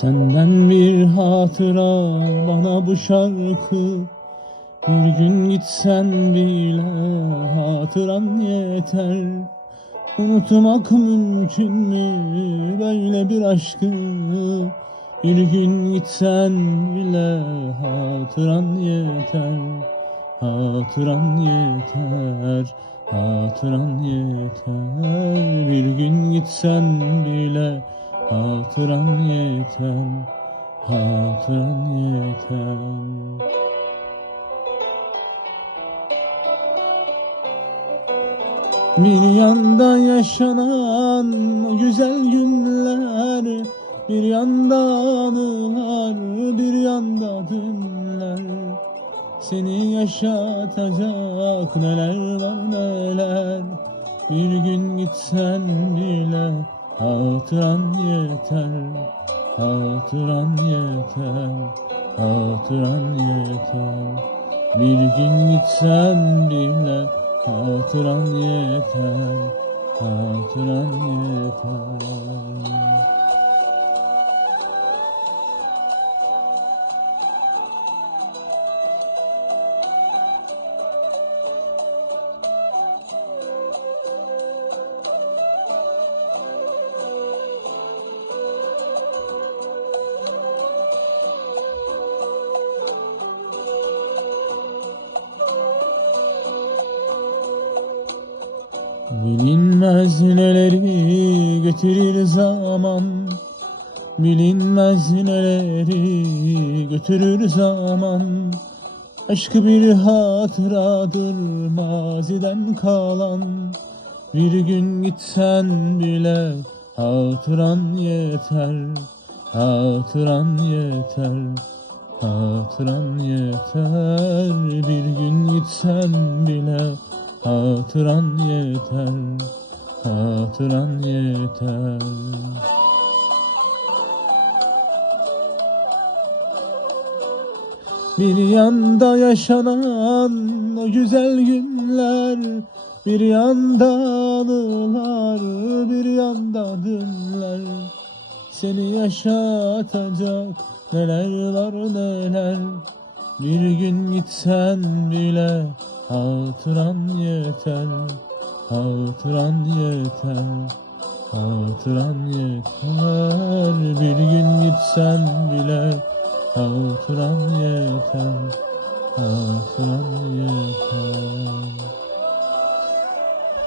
Senden bir hatıra bana bu şarkı. Bir gün gitsen bile hatıran yeter. Unutmak mümkün mü böyle bir aşkı? Bir gün gitsen bile hatıran yeter. Hatıran yeter, hatıran yeter. Bir gün gitsen bile hatıran yeter, hatıran yeter. Bir yanda yaşanan o güzel günler, bir yanda anılar, bir yanda dünler. Seni yaşatacak neler var neler. Bir gün gitsen bile hatıran yeter, hatıran yeter, hatıran yeter. Bir gün gitsen bile hatıran yeter, hatıran yeter. Bilinmez neleri getirir zaman, bilinmez neleri götürür zaman. Aşk bir hatıradır maziden kalan. Bir gün gitsen bile hatıran yeter, hatıran yeter, hatıran yeter. Bir gün gitsen bile hatıran yeter, hatıran yeter. Bir yanda yaşanan o güzel günler, bir yanda anılar, bir yanda dünler. Seni yaşatacak neler var neler. Bir gün gitsen bile hatıran yeter, hatıran yeter, hatıran yeter. Bir gün gitsen bile hatıran yeter,